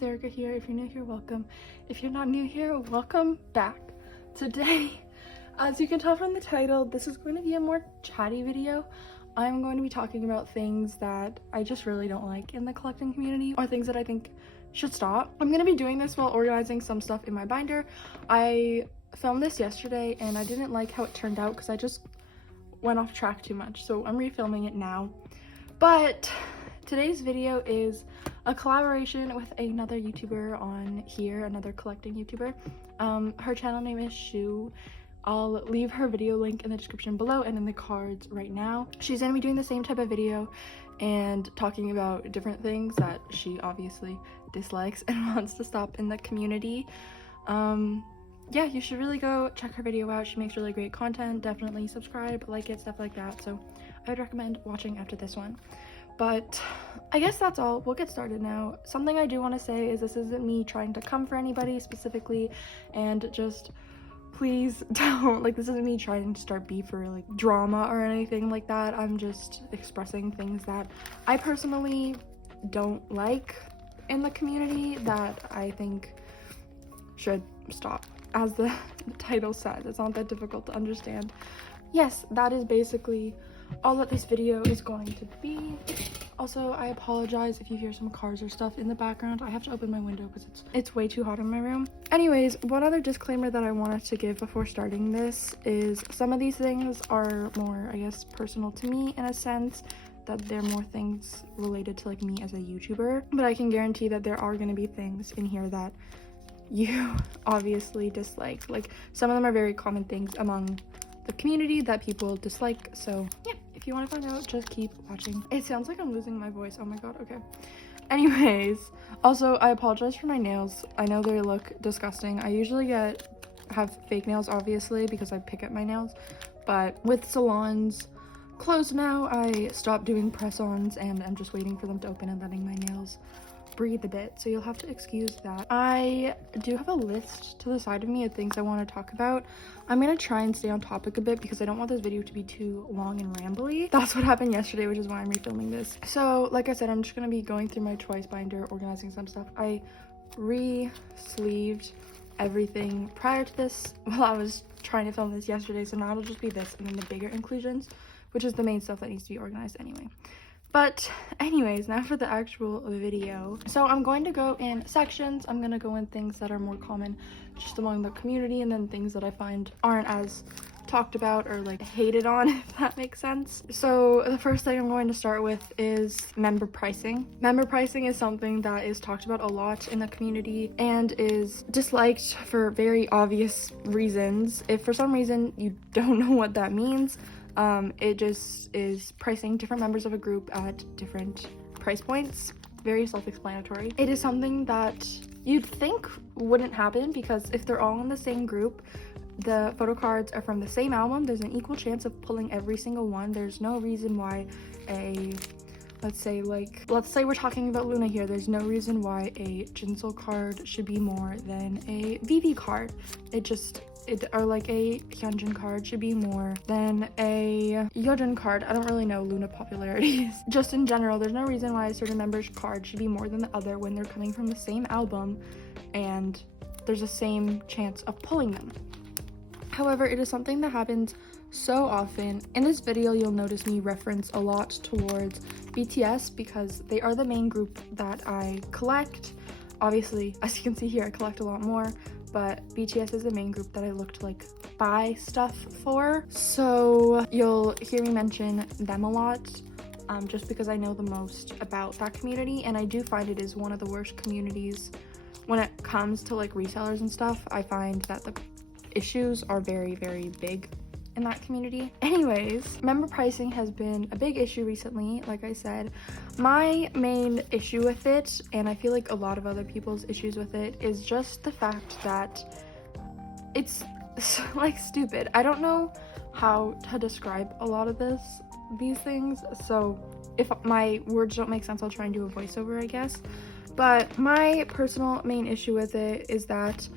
it's Erica here. If you're new here, welcome. If you're not new here, welcome back. Today, as you can tell from the title, this is going to be a more chatty video. I'm going to be talking about things that I just really don't like in the collecting community, or things that I think should stop. I'm going to be doing this while organizing some stuff in my binder. I filmed this yesterday and I didn't like how it turned out because I just went off track too much, so I'm refilming it now. But today's video is a collaboration with another YouTuber on here, another collecting YouTuber. Her channel name is Shu. I'll leave her video link in the description below and in the cards right now. She's gonna be doing the same type of video and talking about different things that she obviously dislikes and wants to stop in the community. Yeah, you should really go check her video out. She makes really great content. Definitely subscribe, like it, stuff like that. So I would recommend watching after this one. But I guess that's all. We'll get started now. Something I do want to say is this isn't me trying to come for anybody specifically, and just please don't, like, this isn't me trying to start beef or like drama or anything like that. I'm just expressing things that I personally don't like in the community that I think should stop. As the title says, it's not that difficult to understand. Yes, that is basically all that this video is going to be. Also, I apologize if you hear some cars or stuff in the background. I have to open my window because it's way too hot in my room. Anyways, one other disclaimer that I wanted to give before starting this is some of these things are more, I guess, personal to me in a sense, that they're more things related to like me as a YouTuber, but I can guarantee that there are going to be things in here that you obviously dislike. Like, some of them are very common things among the community that people dislike. So yeah, if you want to find out, just keep watching. It sounds like I'm losing my voice. Oh my god. Okay, anyways, also I apologize for my nails. I know they look disgusting. I usually have fake nails, obviously, because I pick at my nails, but with salons closed now, I stopped doing press-ons and I'm just waiting for them to open and letting my nails breathe a bit, so you'll have to excuse that. I do have a list to the side of me of things I want to talk about. I'm gonna try and stay on topic a bit because I don't want this video to be too long and rambly. That's what happened yesterday, which is why I'm refilming this. So like I said, I'm just gonna be going through my twice binder, organizing some stuff. I re-sleeved everything prior to this while I was trying to film this yesterday, so now it'll just be this and then the bigger inclusions, which is the main stuff that needs to be organized anyway. But anyways, now for the actual video. So I'm going to go in sections. I'm going to go in things that are more common just among the community, and then things that I find aren't as talked about or like hated on, if that makes sense. So the first thing I'm going to start with is member pricing. Member pricing is something that is talked about a lot in the community and is disliked for very obvious reasons. If for some reason you don't know what that means, it just is pricing different members of a group at different price points. Very self-explanatory. It is something that you'd think wouldn't happen because if they're all in the same group, the photo cards are from the same album, there's an equal chance of pulling every single one. There's no reason why let's say we're talking about Luna here, there's no reason why a Jinsol card should be more than a Vivi card. Or like a Hyunjin card should be more than a Yeojun card. I don't really know Luna popularities. Just in general, there's no reason why a certain member's card should be more than the other when they're coming from the same album and there's the same chance of pulling them. However, it is something that happens so often. In this video, you'll notice me reference a lot towards BTS because they are the main group that I collect. Obviously, as you can see here, I collect a lot more, but BTS is the main group that I look to like buy stuff for. So you'll hear me mention them a lot, just because I know the most about that community, and I do find it is one of the worst communities when it comes to like resellers and stuff. I find that the issues are very, very big in that community. Anyways, member pricing has been a big issue recently. Like I said, my main issue with it, and I feel like a lot of other people's issues with it, is just the fact that it's like stupid. I don't know how to describe a lot of these things, so if my words don't make sense, I'll try and do a voiceover, I guess. But my personal main issue with it is that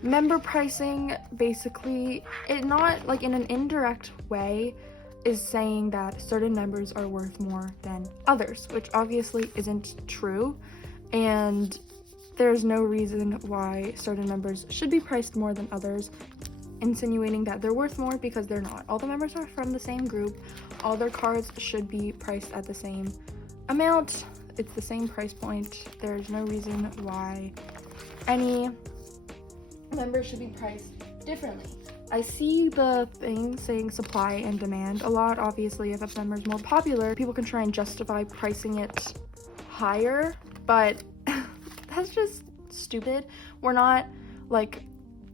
member pricing, basically, it not like in an indirect way is saying that certain members are worth more than others, which obviously isn't true. And there's no reason why certain members should be priced more than others, insinuating that they're worth more because they're not. All the members are from the same group. All their cards should be priced at the same amount. It's the same price point. There's no reason why any member should be priced differently. I see the thing saying supply and demand a lot. Obviously, if a member is more popular, people can try and justify pricing it higher, but that's just stupid. We're not, like,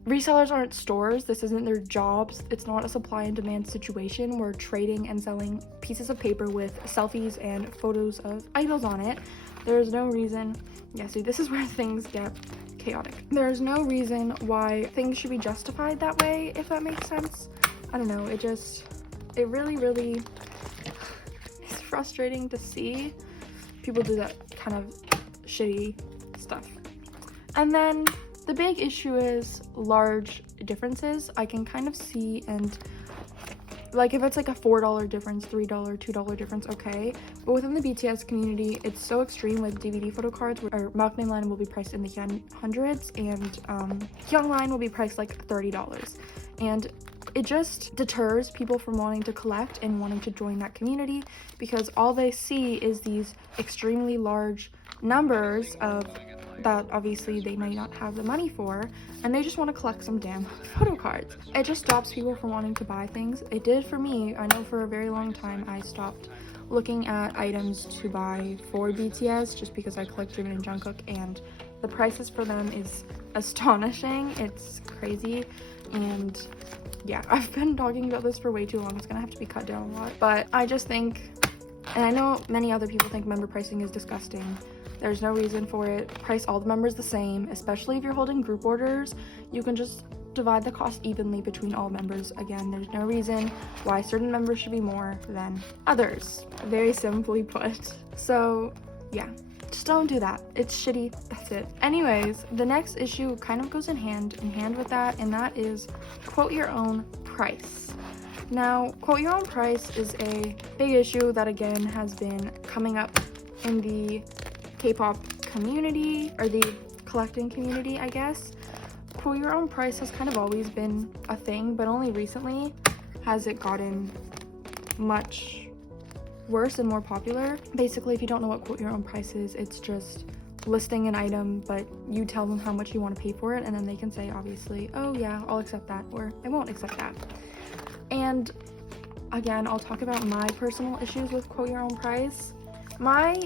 resellers aren't stores. This isn't their jobs. It's not a supply and demand situation. We're trading and selling pieces of paper with selfies and photos of idols on it. There's no reason. Yeah, see, this is where things get chaotic. There's no reason why things should be justified that way, if that makes sense. I don't know, it really is frustrating to see people do that kind of shitty stuff. And then the big issue is large differences. I can kind of see, and like if it's like a $4 difference, $3, $2 difference, okay. But within the BTS community, it's so extreme with DVD photo cards where milk name line will be priced in the hundreds and young line will be priced like $30. And it just deters people from wanting to collect and wanting to join that community because all they see is these extremely large numbers of that obviously they may not have the money for, and they just want to collect some damn photo cards. It just stops people from wanting to buy things. It did for me. I know for a very long time I stopped looking at items to buy for BTS just because I collect Jimin and Jungkook, and the prices for them is astonishing. It's crazy. And yeah, I've been talking about this for way too long. It's gonna have to be cut down a lot, but I just think, and I know many other people think member pricing is disgusting. There's no reason for it. Price all the members the same, especially if you're holding group orders. You can just divide the cost evenly between all members. Again, there's no reason why certain members should be more than others. Very simply put. So yeah, just don't do that. It's shitty. That's it. Anyways, the next issue kind of goes in hand with that, and that is quote your own price. Now, quote your own price is a big issue that again has been coming up in the K-pop community, or the collecting community, I guess. Quote your own price has kind of always been a thing, but only recently has it gotten much worse and more popular. Basically, if you don't know what quote your own price is, it's just listing an item, but you tell them how much you want to pay for it, and then they can say, obviously, oh yeah, I'll accept that, or I won't accept that. And again, I'll talk about my personal issues with quote your own price. My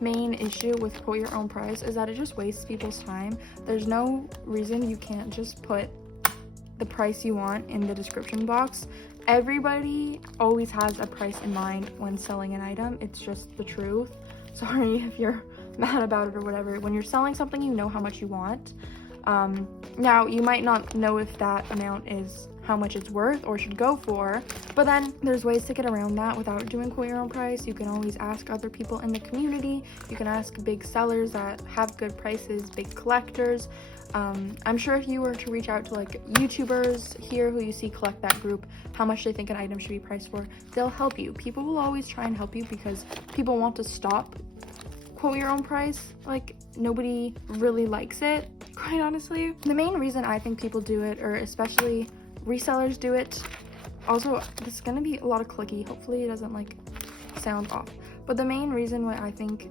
main issue with quote your own price is that it just wastes people's time. There's no reason you can't just put the price you want in the description box. Everybody always has a price in mind when selling an item. It's just the truth. Sorry if you're mad about it or whatever. When you're selling something, you know how much you want. Now you might not know if that amount is how much it's worth or should go for, but then there's ways to get around that without doing quote your own price. You can always ask other people in the community. You can ask big sellers that have good prices, big collectors. I'm sure if you were to reach out to like YouTubers here who you see collect that group, how much they think an item should be priced for, they'll help you. People will always try and help you because people want to stop quote your own price. Like, nobody really likes it, quite honestly. The main reason I think people do it, or especially resellers do it, also this is gonna be a lot of clicky, hopefully it doesn't like sound off, but the main reason why I think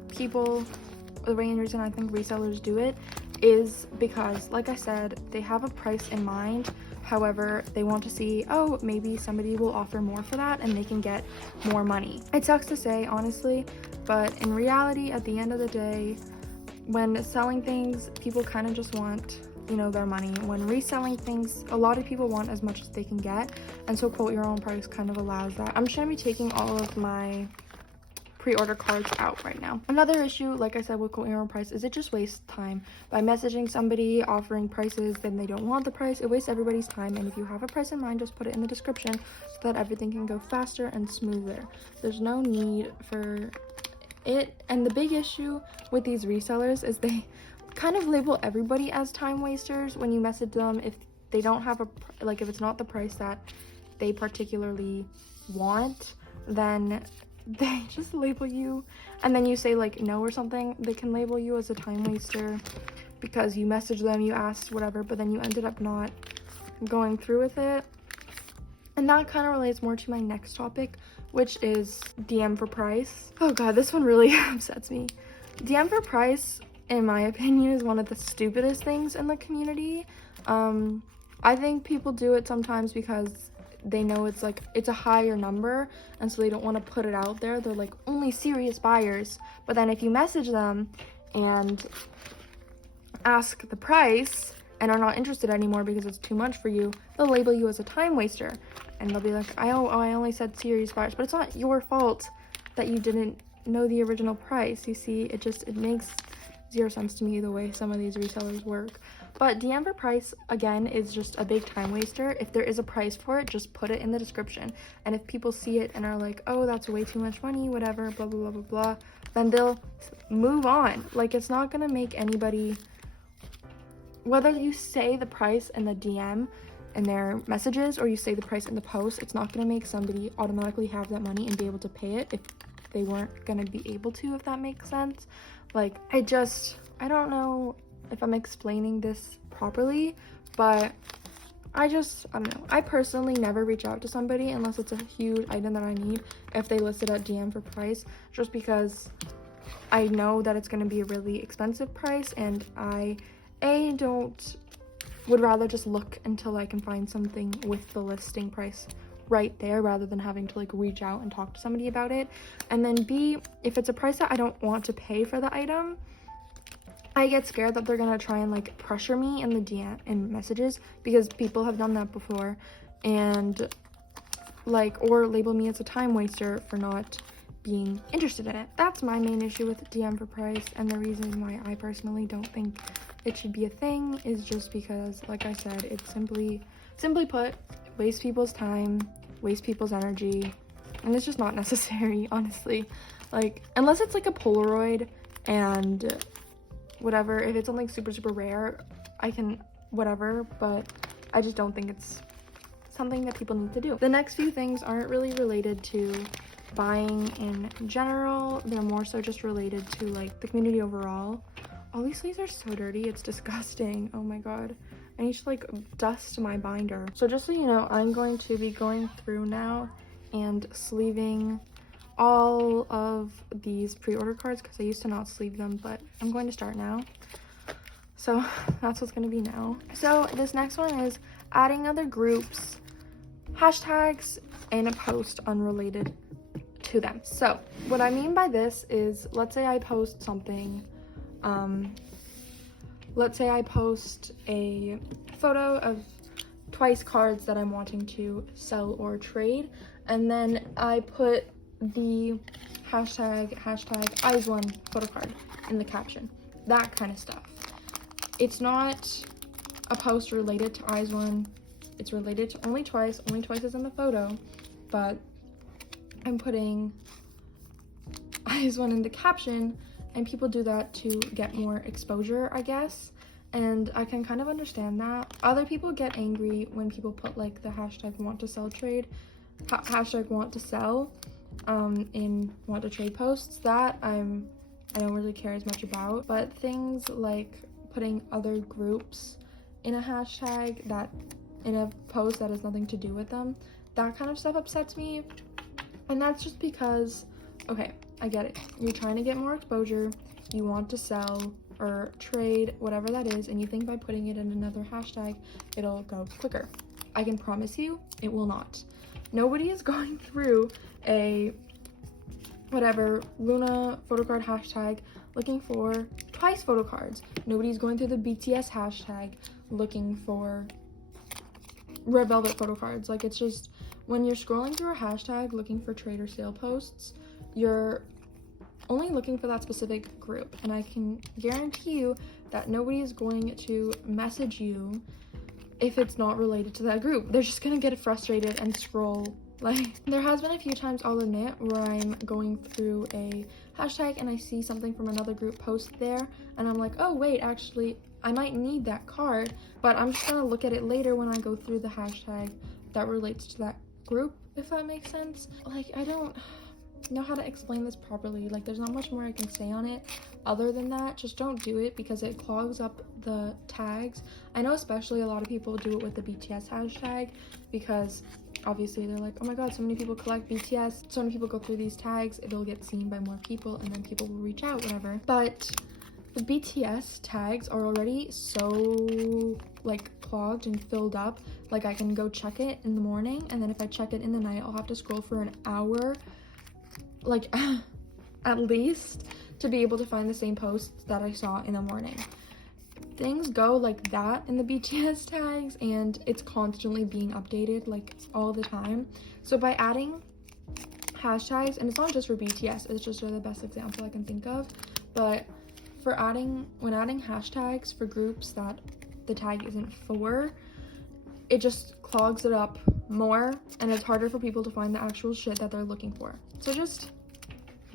resellers do it is because, like I said, they have a price in mind. However, they want to see, oh, maybe somebody will offer more for that and they can get more money. It sucks to say, honestly, but in reality, at the end of the day, when selling things, people kind of just want, you know, their money. When reselling things, a lot of people want as much as they can get, and so quote your own price kind of allows that. I'm just gonna be taking all of my pre-order cards out right now. Another issue, like I said, with quote your own price is it just wastes time. By messaging somebody offering prices, then they don't want the price, it wastes everybody's time. And if you have a price in mind, just put it in the description so that everything can go faster and smoother. There's no need for it. And the big issue with these resellers is they kind of label everybody as time wasters when you message them. If they don't have if it's not the price that they particularly want, then they just label you, and then you say like no or something, they can label you as a time waster because you messaged them, you asked whatever, but then you ended up not going through with it. And that kind of relates more to my next topic, which is DM for price. Oh god, this one really upsets me. DM for price, in my opinion, is one of the stupidest things in the community. I think people do it sometimes because they know it's like it's a higher number, and so they don't want to put it out there. They're like, only serious buyers. But then if you message them and ask the price and are not interested anymore because it's too much for you, they'll label you as a time waster, and they'll be like, I only said serious buyers. But it's not your fault that you didn't know the original price. You see, it makes zero sense to me the way some of these resellers work. But DM for price, again, is just a big time waster. If there is a price for it, just put it in the description. And if people see it and are like, oh, that's way too much money, whatever, blah, blah, blah, blah, blah, then they'll move on. Like, it's not gonna make anybody, whether you say the price in the DM in their messages or you say the price in the post, it's not gonna make somebody automatically have that money and be able to pay it if they weren't gonna be able to, if that makes sense. Like, I don't know if I'm explaining this properly, but I don't know. I personally never reach out to somebody unless it's a huge item that I need, if they list it at DM for price, just because I know that it's going to be a really expensive price, and I would rather just look until I can find something with the listing price right there rather than having to like reach out and talk to somebody about it. And then B, if it's a price that I don't want to pay for the item, I get scared that they're gonna try and like pressure me in the DM and messages, because people have done that before, and like, or label me as a time waster for not being interested in it. That's my main issue with DM for price, and the reason why I personally don't think it should be a thing is just because, like I said, it's simply put, waste people's time, waste people's energy, and it's just not necessary, honestly. Like, unless it's like a Polaroid and whatever, if it's something super rare, I can whatever, but I just don't think it's something that people need to do. The next few things aren't really related to buying in general, they're more so just related to like the community overall. All these sleeves are so dirty, it's disgusting. Oh my god, I need to like dust my binder. So just so you know, I'm going to be going through now and sleeving all of these pre-order cards because I used to not sleeve them, but I'm going to start now. So that's what's going to be now. So this next one is adding other groups, hashtags, and a post unrelated to them. So what I mean by this is, let's say I post something, let's say I post a photo of twice cards that I'm wanting to sell or trade, and then I put the hashtag eyes1 photocard in the caption, that kind of stuff. It's not a post related to eyes1, it's related to only twice is in the photo, but I'm putting eyes1 in the caption, and people do that to get more exposure, I guess, and I can kind of understand that. Other people get angry when people put like the hashtag want to sell trade, hashtag want to sell, in want to trade posts. That I don't really care as much about, but things like putting other groups in a hashtag that in a post that has nothing to do with them, that kind of stuff upsets me. And that's just because, okay, I get it, you're trying to get more exposure, you want to sell or trade, whatever that is, and you think by putting it in another hashtag it'll go quicker. I can promise you it will not. Nobody is going through a whatever Luna photocard hashtag looking for twice photocards. Nobody's going through the BTS hashtag looking for red velvet photocards. Like, it's just, when you're scrolling through a hashtag looking for trade or sale posts, you're only looking for that specific group, and I can guarantee you that nobody is going to message you if it's not related to that group. They're just gonna get frustrated and scroll. Like, there has been a few times, I'll admit, where I'm going through a hashtag and I see something from another group post there, and I'm like, oh wait, actually I might need that card, but I'm just gonna look at it later when I go through the hashtag that relates to that group, if that makes sense. Like, know how to explain this properly. Like, there's not much more I can say on it other than that. Just don't do it because it clogs up the tags. I know especially a lot of people do it with the BTS hashtag because obviously they're like, oh my god, so many people collect BTS, so many people go through these tags, it'll get seen by more people and then people will reach out, whatever. But the BTS tags are already so like clogged and filled up. Like, I can go check it in the morning, and then if I check it in the night, I'll have to scroll for an hour, like at least, to be able to find the same posts that I saw in the morning. Things go like that in the BTS tags, and it's constantly being updated like all the time. So by adding hashtags, and it's not just for BTS, it's just the best example I can think of, but when adding hashtags for groups that the tag isn't for, it just clogs it up more, and it's harder for people to find the actual shit that they're looking for. So just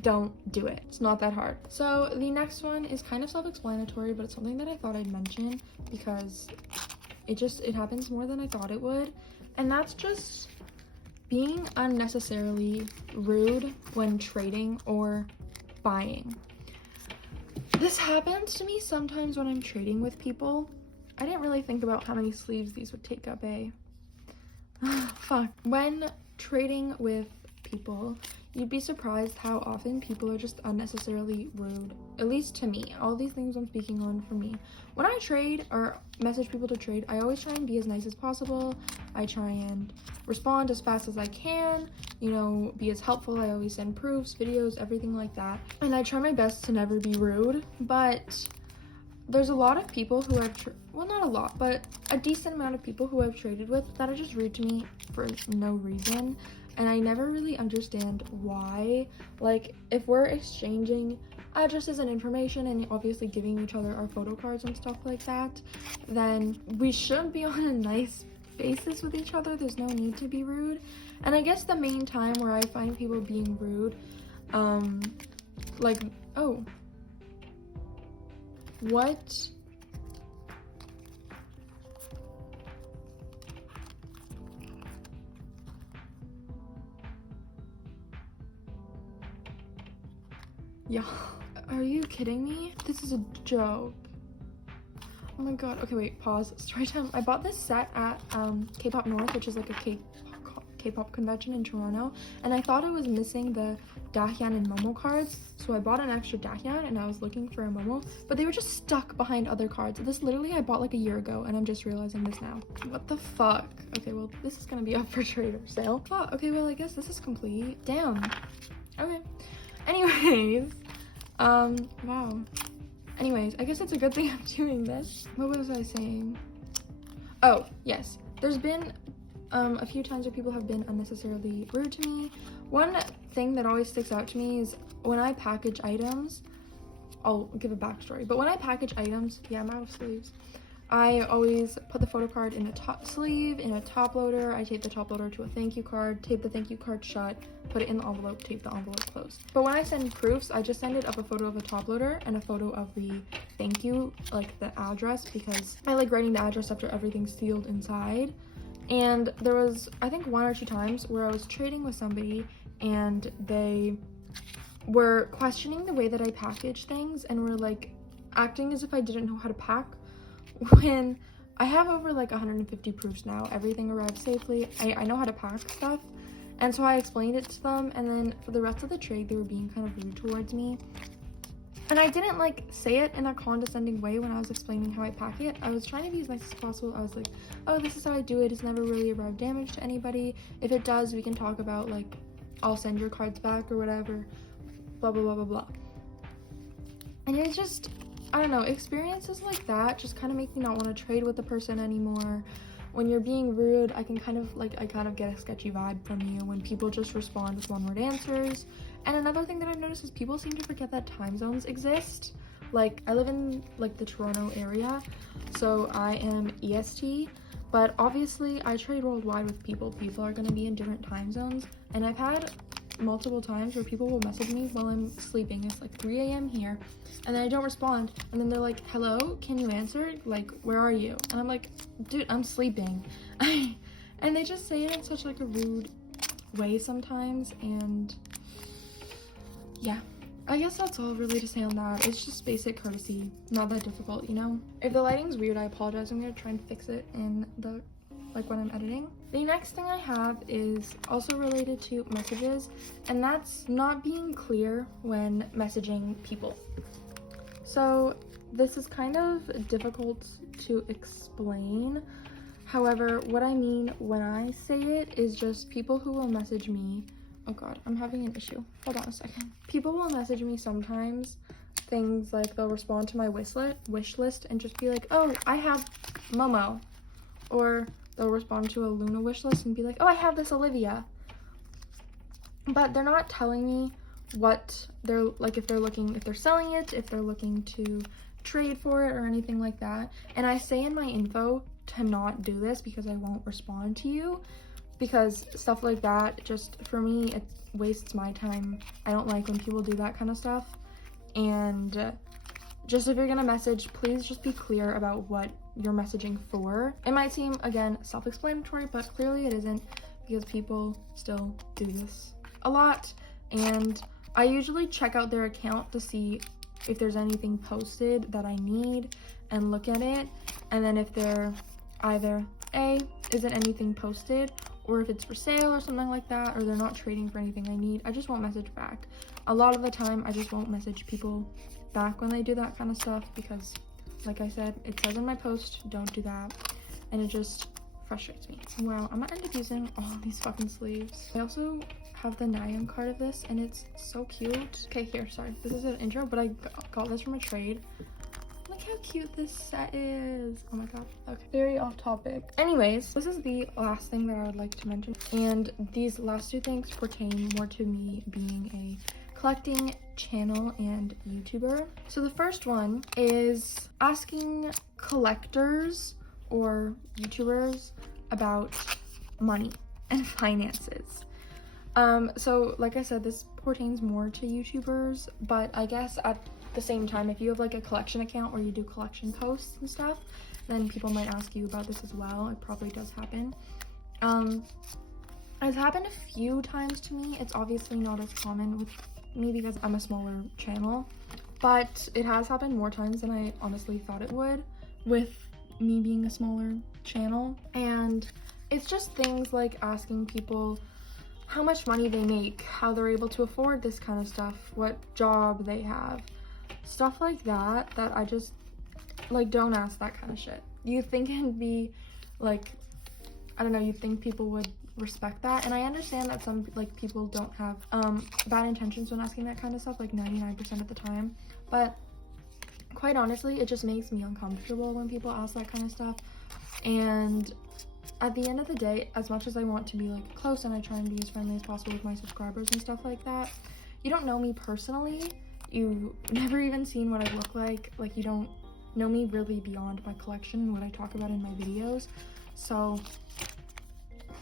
don't do it. It's not that hard. So the next one is kind of self-explanatory, but it's something that I thought I'd mention because it happens more than I thought it would, and that's just being unnecessarily rude when trading or buying. This happens to me sometimes when I'm trading with people. I didn't really think about how many sleeves these would take up, fuck. When trading with people, you'd be surprised how often people are just unnecessarily rude. At least to me. All these things I'm speaking on for me. When I trade or message people to trade, I always try and be as nice as possible. I try and respond as fast as I can, you know, be as helpful. I always send proofs, videos, everything like that. And I try my best to never be rude, but there's a lot of people who I've, well, not a lot, but a decent amount of people who I've traded with that are just rude to me for no reason. And I never really understand why. Like, if we're exchanging addresses and information and obviously giving each other our photo cards and stuff like that, then we should be on a nice basis with each other. There's no need to be rude. And I guess the main time where I find people being rude, like, oh, what? Yeah, are you kidding me? This is a joke. Oh my god. Okay, wait, pause. Story time. I bought this set at Kpop North, which is like a K-pop convention in Toronto, and I thought I was missing the Dahyeon and Momo cards, so I bought an extra Dahyeon and I was looking for a Momo, but they were just stuck behind other cards. This literally I bought like a year ago, and I'm just realizing this now. What the fuck? Okay, well, this is gonna be up for trade or sale. Oh, okay, well, I guess this is complete. Damn. Okay. Anyways, wow. Anyways, I guess it's a good thing I'm doing this. What was I saying? Oh, yes. There's been a few times where people have been unnecessarily rude to me. One thing that always sticks out to me is when I package items, I'll give a backstory, but when I package items, yeah, I'm out of sleeves. I always put the photo card in a top sleeve, in a top loader. I tape the top loader to a thank you card, tape the thank you card shut, put it in the envelope, tape the envelope closed. But when I send proofs, I just send it of a photo of a top loader and a photo of the thank you, like the address, because I like writing the address after everything's sealed inside. And there was, I think, 1 or 2 times where I was trading with somebody and they were questioning the way that I package things and were like acting as if I didn't know how to pack, when I have over like 150 proofs now. Everything arrived safely. I know how to pack stuff, and so I explained it to them, and then for the rest of the trade they were being kind of rude towards me, and I didn't like say it in a condescending way when I was explaining how I pack it. I was trying to be as nice as possible. I was like, oh, this is how I do it. It's never really arrived damaged to anybody. If it does, we can talk about, like, I'll send your cards back or whatever, blah blah blah blah blah. And it's just, I don't know, experiences like that just kind of make me not want to trade with the person anymore. When you're being rude, I kind of get a sketchy vibe from you when people just respond with one-word answers. And another thing that I've noticed is people seem to forget that time zones exist. Like, I live in like the Toronto area, so I am EST, but obviously I trade worldwide with people. People are going to be in different time zones, and I've had multiple times where people will message me while I'm sleeping. It's like 3 a.m. here, and then I don't respond, and then they're like, hello, can you answer? Like, where are you? And I'm like, dude, I'm sleeping. And they just say it in such like a rude way sometimes, and yeah, I guess that's all really to say on that. It's just basic courtesy, not that difficult, you know? If the lighting's weird, I apologize. I'm gonna try and fix it in the, like, when I'm editing. The next thing I have is also related to messages, and that's not being clear when messaging people. So this is kind of difficult to explain. However, what I mean when I say it is just people who will message me. Oh god, I'm having an issue. Hold on a second. People will message me sometimes things like they'll respond to my wish list and just be like, oh, I have Momo. Or they'll respond to a Luna wish list and be like, oh, I have this Olivia. But they're not telling me what they're like, if they're selling it, if they're looking to trade for it or anything like that. And I say in my info to not do this because I won't respond to you, because stuff like that, just for me, it wastes my time. I don't like when people do that kind of stuff. And just if you're gonna message, please just be clear about what you're messaging for. It might seem, again, self-explanatory, but clearly it isn't, because people still do this a lot. And I usually check out their account to see if there's anything posted that I need and look at it. And then if there either A, isn't anything posted, or if it's for sale or something like that, or they're not trading for anything I need, I just won't message back. A lot of the time, I just won't message people back when they do that kind of stuff, because like I said, it says in my post, don't do that, and it just frustrates me. Wow, I'm gonna end up using all these fucking sleeves. I also have the Nyan card of this, and it's so cute. Okay, here, sorry, this is an intro, but I got this from a trade. Look how cute this set is. Oh my god. Okay, very off topic. Anyways, this is the last thing that I would like to mention, and these last two things pertain more to me being a collecting channel and YouTuber. So the first one is asking collectors or YouTubers about money and finances. So like I said, this pertains more to YouTubers, but I guess at the same time, if you have like a collection account where you do collection posts and stuff, then people might ask you about this as well. It probably does happen. It's happened a few times to me. It's obviously not as common with me because I'm a smaller channel, but it has happened more times than I honestly thought it would with me being a smaller channel. And it's just things like asking people how much money they make, how they're able to afford this kind of stuff, what job they have, stuff like that, that I just, like, don't ask that kind of shit. You think it'd be, like, I don't know, you'd think people would respect that, and I understand that some, like, people don't have, bad intentions when asking that kind of stuff, like 99% of the time, but quite honestly, it just makes me uncomfortable when people ask that kind of stuff. And at the end of the day, as much as I want to be like close and I try and be as friendly as possible with my subscribers and stuff like that, you don't know me personally. You've never even seen what I look like you don't know me really beyond my collection and what I talk about in my videos. So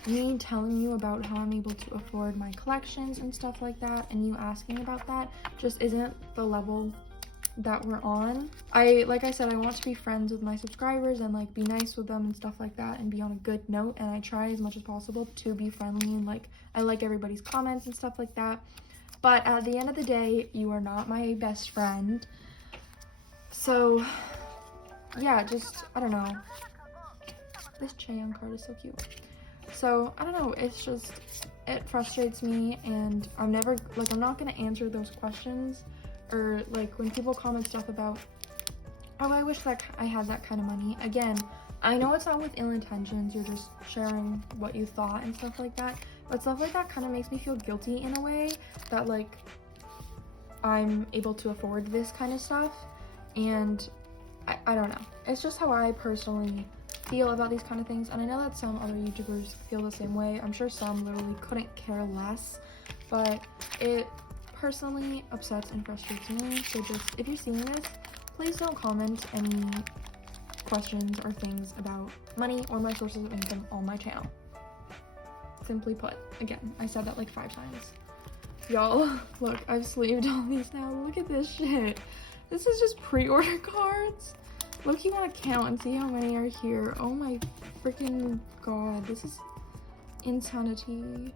me telling you about how I'm able to afford my collections and stuff like that, and you asking about that, just isn't the level that we're on. Like I said, I want to be friends with my subscribers and like be nice with them and stuff like that and be on a good note, and I try as much as possible to be friendly, and like I like everybody's comments and stuff like that. But at the end of the day, you are not my best friend. So yeah, just, I don't know. This Chaeyoung card is so cute. So I don't know, it's just, it frustrates me, and I'm never, like, I'm not gonna answer those questions. Or like when people comment stuff about, oh, I wish that I had that kind of money. Again, I know it's not with ill intentions, you're just sharing what you thought and stuff like that, but stuff like that kind of makes me feel guilty in a way that like I'm able to afford this kind of stuff. And I don't know, it's just how I personally feel about these kind of things, and I know that some other YouTubers feel the same way. I'm sure some literally couldn't care less, but it personally upsets and frustrates me. So just, if you're seeing this, please don't comment any questions or things about money or my sources of income on my channel. Simply put. Again, I said that like 5 times. Y'all, look, I've sleeved all these now. Look at this shit. This is just pre-order cards. Look, you want to count and see how many are here. Oh my freaking god, this is insanity.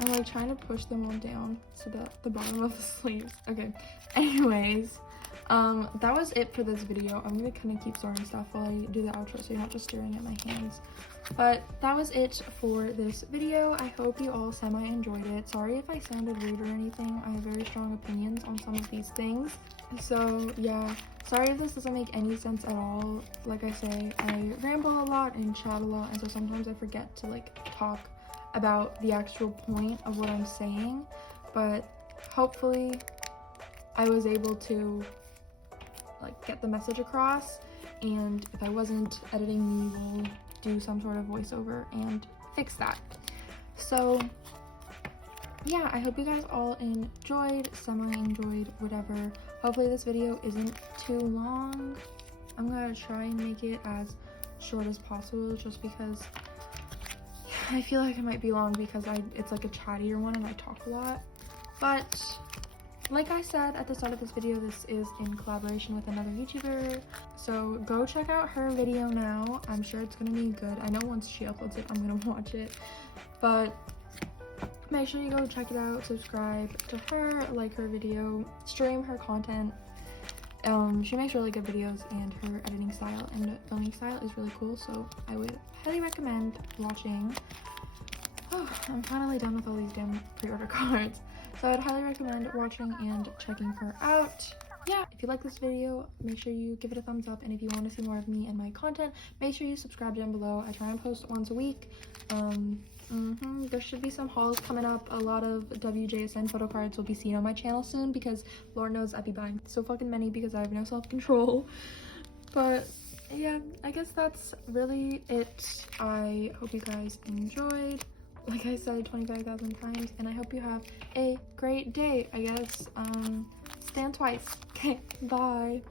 I'm like trying to push them all down so that the bottom of the sleeves. Okay, anyways, that was it for this video. I'm gonna kind of keep storing stuff while I do the outro so you're not just staring at my hands. But that was it for this video. I hope you all semi-enjoyed it. Sorry if I sounded rude or anything. I have very strong opinions on some of these things. So yeah, sorry if this doesn't make any sense at all. Like I say, I ramble a lot and chat a lot, and so sometimes I forget to like talk about the actual point of what I'm saying. But hopefully I was able to like get the message across, and if I wasn't, editing me will do some sort of voiceover and fix that. So yeah, I hope you guys all enjoyed, semi-enjoyed, whatever. Hopefully this video isn't too long. I'm gonna try and make it as short as possible just because I feel like it might be long because it's like a chattier one and I talk a lot. But like I said at the start of this video, this is in collaboration with another YouTuber, so go check out her video now. I'm sure it's gonna be good. I know once she uploads it, I'm gonna watch it, but make sure you go check it out, subscribe to her, like her video, stream her content. She makes really good videos, and her editing style and filming style is really cool, so I would highly recommend watching. Oh, I'm finally done with all these damn pre-order cards. So I'd highly recommend watching and checking her out. Yeah, if you like this video, make sure you give it a thumbs up, and if you want to see more of me and my content, make sure you subscribe down below. I try and post once a week. There should be some hauls coming up. A lot of WJSN photo cards will be seen on my channel soon because Lord knows I'd be buying so fucking many because I have no self-control. But yeah, I guess that's really it. I hope you guys enjoyed. Like I said 25,000 times, and I hope you have a great day, I guess. Stand twice. Okay, bye.